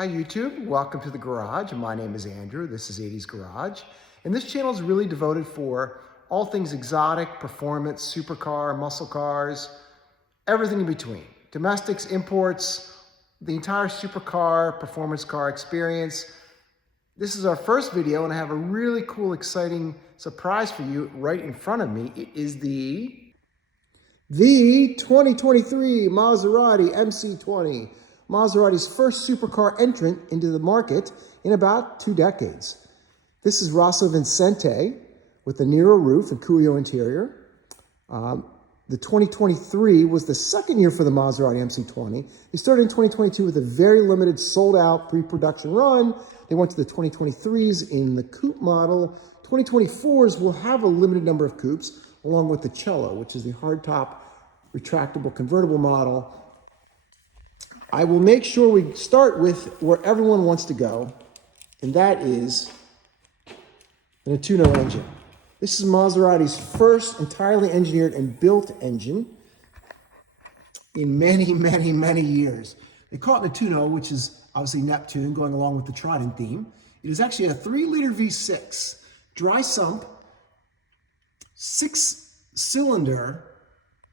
Hi YouTube, welcome to the garage. My name is Andrew, this is 80s Garage. And this channel is really devoted for all things exotic, performance, supercar, muscle cars, everything in between. Domestics, imports, the entire supercar, performance car experience. This is our first video and I have a really cool, exciting surprise for you right in front of me. It is the 2023 Maserati MC20. Maserati's first supercar entrant into the market in about 2 decades. This is Rosso Vincente with the Nero roof and Cuoio interior. The 2023 was the second year for the Maserati MC20. They started in 2022 with a very limited sold-out pre-production run. They went to the 2023s in the coupe model. 2024s will have a limited number of coupes, along with the Cello, which is the hardtop retractable convertible model. I will make sure we start with where everyone wants to go, and that is the Nettuno engine. This is Maserati's first entirely engineered and built engine in many, many, many years. They call it Nettuno, which is obviously Neptune, going along with the Trident theme. It is actually a 3-liter V6, dry sump, 6-cylinder,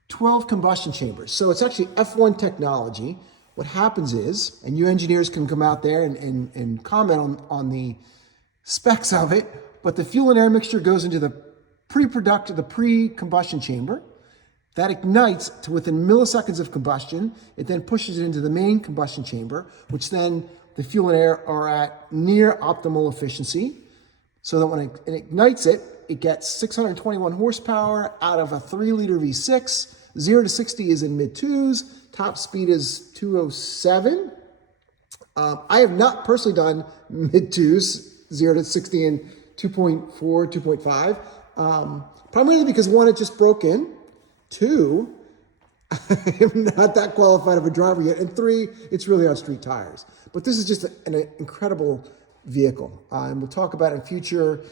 12 combustion chambers. So it's actually F1 technology. What happens is, and you engineers can come out there and comment on the specs of it, but the fuel and air mixture goes into the pre-combustion chamber. That ignites to within milliseconds of combustion. It then pushes it into the main combustion chamber, which then the fuel and air are at near optimal efficiency. So that when it ignites it, it gets 621 horsepower out of a 3-liter V6. 0 to 60 is in mid-2s. Top speed is 207. I have not personally done mid-2s, 0 to 60 in 2.4, 2.5. Primarily because 1, it just broke in. 2, I'm not that qualified of a driver yet. And 3, it's really on street tires. But this is just an incredible vehicle. And we'll talk about it in future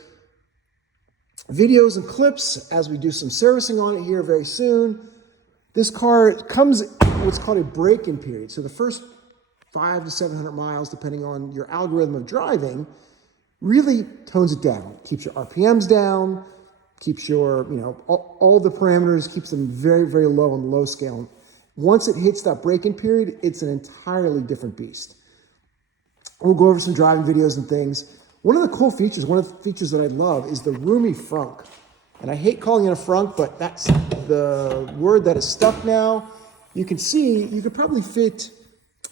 videos and clips as we do some servicing on it here very soon. This car comes what's called a break-in period. So the first 500 to 700 miles, depending on your algorithm of driving, really tones it down. Keeps your RPMs down, keeps your, all the parameters, keeps them very, very low on the low scale. Once it hits that break-in period, it's an entirely different beast. We'll go over some driving videos and things. One of the cool features, one of the features that I love is the roomy frunk. And I hate calling it a frunk, but that's the word that is stuck now. You can see, you could probably fit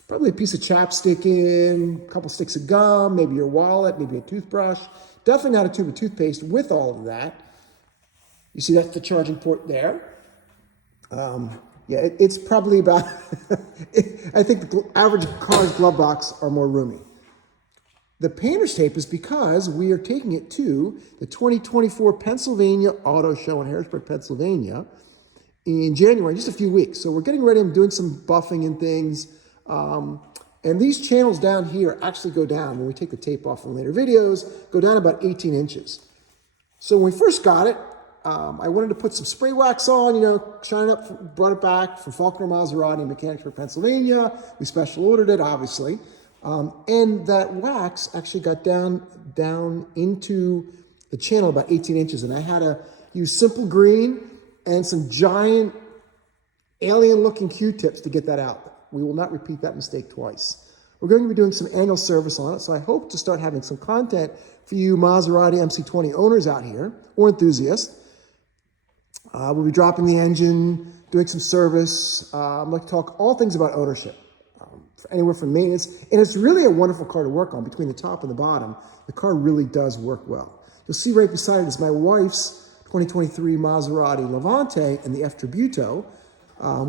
a piece of chapstick in, a couple sticks of gum, maybe your wallet, maybe a toothbrush. Definitely not a tube of toothpaste with all of that. You see that's the charging port there. It's probably about, I think the average car's glove box are more roomy. The painter's tape is because we are taking it to the 2024 Pennsylvania Auto Show in Harrisburg, Pennsylvania in January, just a few weeks. So we're getting ready and doing some buffing and things. And these channels down here actually go down, when we take the tape off in later videos, go down about 18 inches. So when we first got it, I wanted to put some spray wax on, shine it up, brought it back from Faulkner Maserati in Mechanicsburg, Pennsylvania. We special ordered it, obviously. And that wax actually got down into the channel about 18 inches. And I had to use simple green and some giant alien-looking Q-tips to get that out. We will not repeat that mistake twice. We're going to be doing some annual service on it, so I hope to start having some content for you Maserati MC20 owners out here, or enthusiasts. We'll be dropping the engine, doing some service. I'd like to talk all things about ownership. Anywhere from maintenance, and it's really a wonderful car to work on. Between the top and the bottom, the car really does work well. You'll see right beside it is my wife's 2023 Maserati Levante and the F Tributo,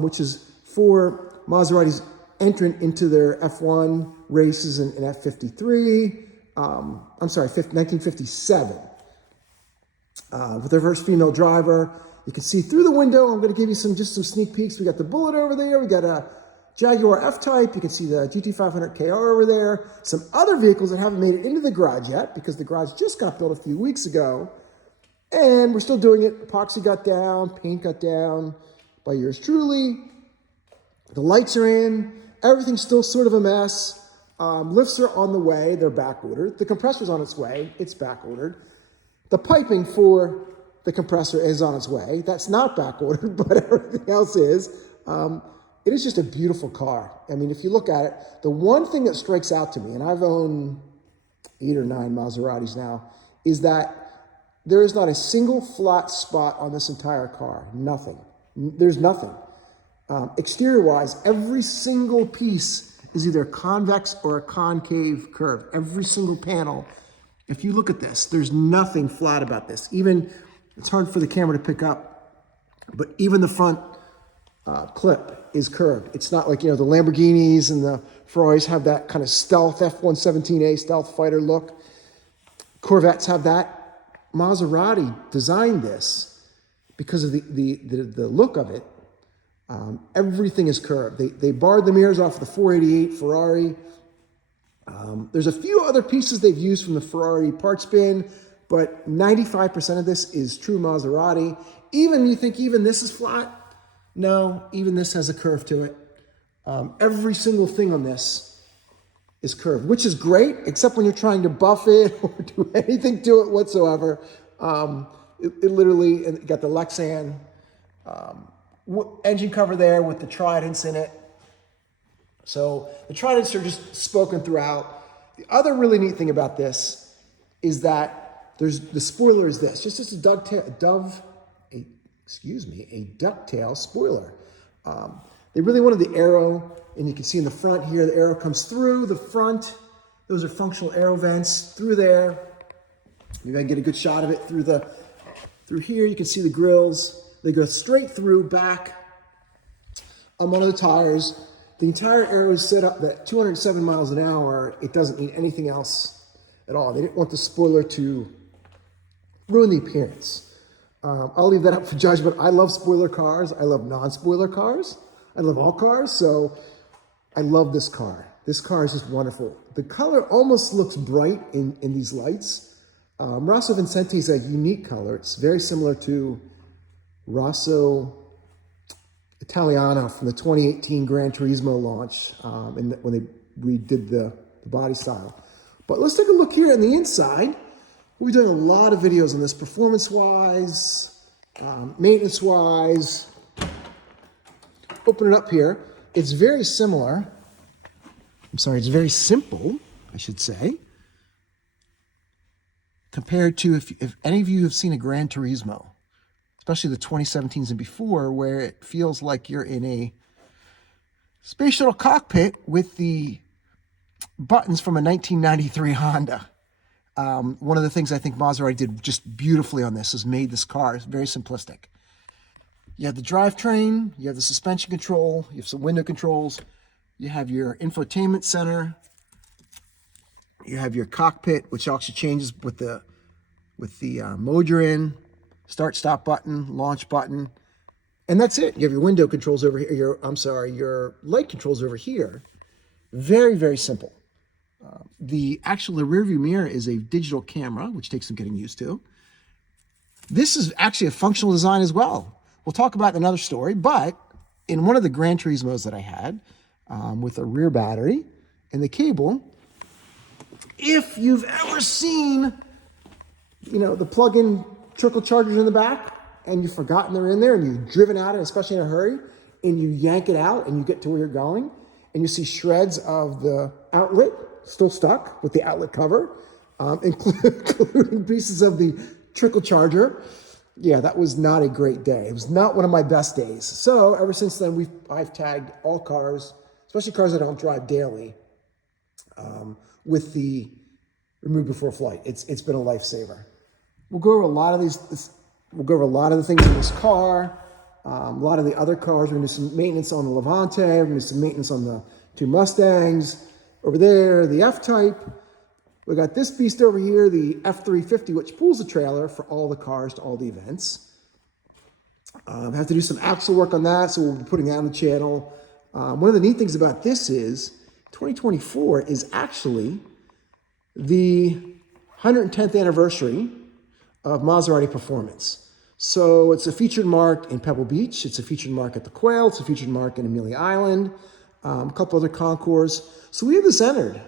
which is for Maserati's entrant into their F1 races in F53. I'm sorry, 1957. With their first female driver. You can see through the window. I'm going to give you some sneak peeks. We got the Bullet over there. We got a Jaguar F-Type, you can see the GT500 KR over there. Some other vehicles that haven't made it into the garage yet because the garage just got built a few weeks ago. And we're still doing it. Epoxy got down, paint got down by yours truly. The lights are in. Everything's still sort of a mess. Lifts are on the way, they're back ordered. The compressor's on its way, it's back ordered. The piping for the compressor is on its way. That's not back ordered, but everything else is. It is just a beautiful car. I mean, if you look at it, the one thing that strikes out to me, and I've owned 8 or 9 Maseratis now, is that there is not a single flat spot on this entire car. Nothing. There's nothing. Exterior-wise, every single piece is either a convex or a concave curve. Every single panel. If you look at this, there's nothing flat about this. Even, it's hard for the camera to pick up, but even the front clip is curved. It's not like, the Lamborghinis and the Ferraris have that kind of stealth F-117A stealth fighter look. Corvettes have that. Maserati designed this because of the look of it. Everything is curved. They barred the mirrors off the 488 Ferrari. There's a few other pieces they've used from the Ferrari parts bin, but 95% of this is true Maserati. Even you think even this is flat? No, even this has a curve to it. Every single thing on this is curved, which is great, except when you're trying to buff it or do anything to it whatsoever. It literally got the Lexan engine cover there with the Tridents in it. So the Tridents are just spoken throughout. The other really neat thing about this is that there's the spoiler is this, just a ducktail spoiler. They really wanted the arrow, and you can see in the front here, the arrow comes through the front. Those are functional arrow vents through there. Maybe I can get a good shot of it through here. You can see the grills. They go straight through back on one of the tires. The entire arrow is set up that 207 miles an hour. It doesn't need anything else at all. They didn't want the spoiler to ruin the appearance. I'll leave that up for judgment. I love spoiler cars. I love non-spoiler cars. I love all cars, so I love this car. This car is just wonderful. The color almost looks bright in these lights. Rosso Vincenti is a unique color. It's very similar to Rosso Italiano from the 2018 Gran Turismo launch when they redid the body style. But let's take a look here on the inside. We're doing a lot of videos on this performance-wise, maintenance-wise. Open it up here. It's very similar. It's very simple, I should say, compared to if any of you have seen a Gran Turismo, especially the 2017s and before, where it feels like you're in a space shuttle cockpit with the buttons from a 1993 Honda. One of the things I think Maserati did just beautifully on this is made this car very simplistic. You have the drivetrain, you have the suspension control, you have some window controls, you have your infotainment center, you have your cockpit, which actually changes with the mode you're in, start, stop button, launch button, and that's it. You have your window controls over here, your light controls over here. Very, very simple. The rear view mirror is a digital camera, which takes some getting used to. This is actually a functional design as well. We'll talk about another story, but in one of the Gran Turismos that I had, with a rear battery and the cable, if you've ever seen, the plug-in trickle chargers in the back and you've forgotten they're in there and you've driven out, especially in a hurry, and you yank it out and you get to where you're going and you see shreds of the outlet still stuck with the outlet cover, including pieces of the trickle charger. Yeah, that was not a great day. It was not one of my best days. So ever since then, I've tagged all cars, especially cars that I don't drive daily, with the remove before flight. It's been a lifesaver. We'll go over a lot of these. We'll go over a lot of the things in this car. A lot of the other cars. We're going to do some maintenance on the Levante. We're going to do some maintenance on the 2 Mustangs. Over there, the F-Type. We got this beast over here, the F350, which pulls the trailer for all the cars to all the events. Have to do some axle work on that, so we'll be putting that on the channel. One of the neat things about this is 2024 is actually the 110th anniversary of Maserati Performance. So it's a featured mark in Pebble Beach. It's a featured mark at the Quail. It's a featured mark in Amelia Island. a couple other Concours. So we have this entered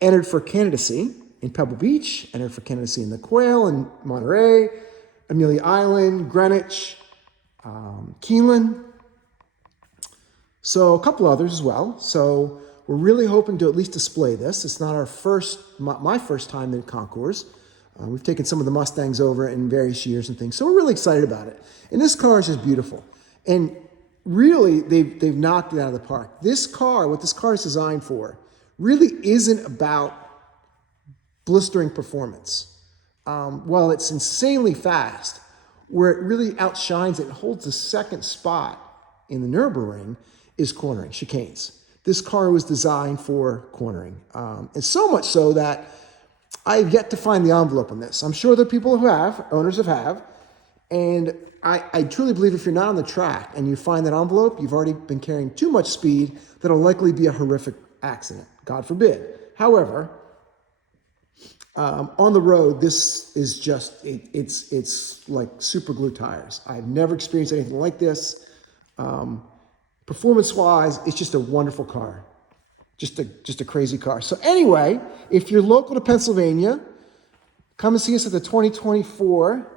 entered for candidacy in Pebble Beach, entered for candidacy in the Quail in Monterey, Amelia Island, Greenwich, Keeneland. So a couple others as well. So we're really hoping to at least display this. It's not my first time in Concours. We've taken some of the Mustangs over in various years and things. So we're really excited about it. And this car is just beautiful. And really, they've knocked it out of the park. What this car is designed for, really isn't about blistering performance. While it's insanely fast, where it really outshines it and holds the second spot in the Nürburgring is cornering, chicanes. This car was designed for cornering. And so much so that I have yet to find the envelope on this. I'm sure there are people who have, owners have, and I truly believe if you're not on the track and you find that envelope, you've already been carrying too much speed. That'll likely be a horrific accident, God forbid. However, on the road, this is just, it's like super glue tires. I've never experienced anything like this. Performance-wise, it's just a wonderful car. Just a crazy car. So anyway, if you're local to Pennsylvania, come and see us at the 2024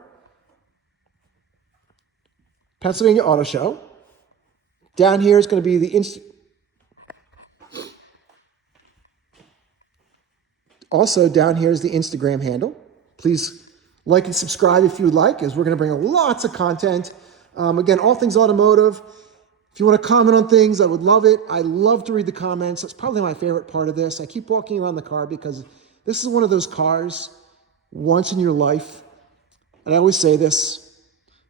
Pennsylvania Auto Show. Down here is going to be the Also, down here is the Instagram handle. Please like and subscribe if you would like, as we're going to bring lots of content. Again, all things automotive. If you want to comment on things, I would love it. I love to read the comments. That's probably my favorite part of this. I keep walking around the car because this is one of those cars once in your life. And I always say this,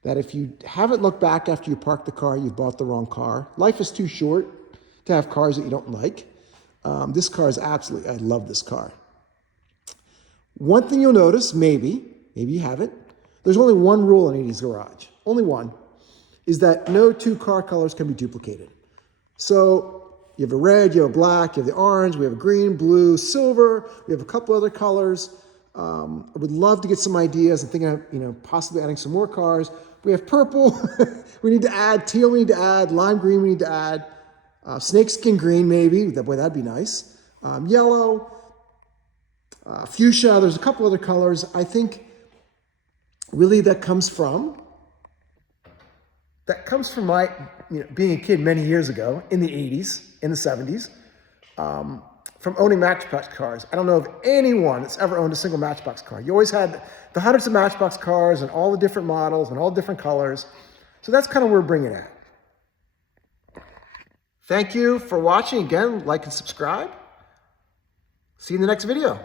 that if you haven't looked back after you parked the car, you bought the wrong car. Life is too short to have cars that you don't like. This car is absolutely, I love this car. One thing you'll notice, maybe you haven't, there's only one rule in 80s Garage, only one, is that no two car colors can be duplicated. So you have a red, you have a black, you have the orange, we have a green, blue, silver, we have a couple other colors. I would love to get some ideas. I'm thinking of, possibly adding some more cars. We have purple, we need to add, teal we need to add, lime green we need to add, snakeskin green maybe, boy, that'd be nice. Yellow, fuchsia, there's a couple other colors. I think really that comes from my, being a kid many years ago in the 80s, in the 70s, from owning Matchbox cars. I don't know of anyone that's ever owned a single Matchbox car. You always had the hundreds of Matchbox cars and all the different models and all different colors. So that's kind of where we're bringing it at. Thank you for watching. Again, like and subscribe. See you in the next video.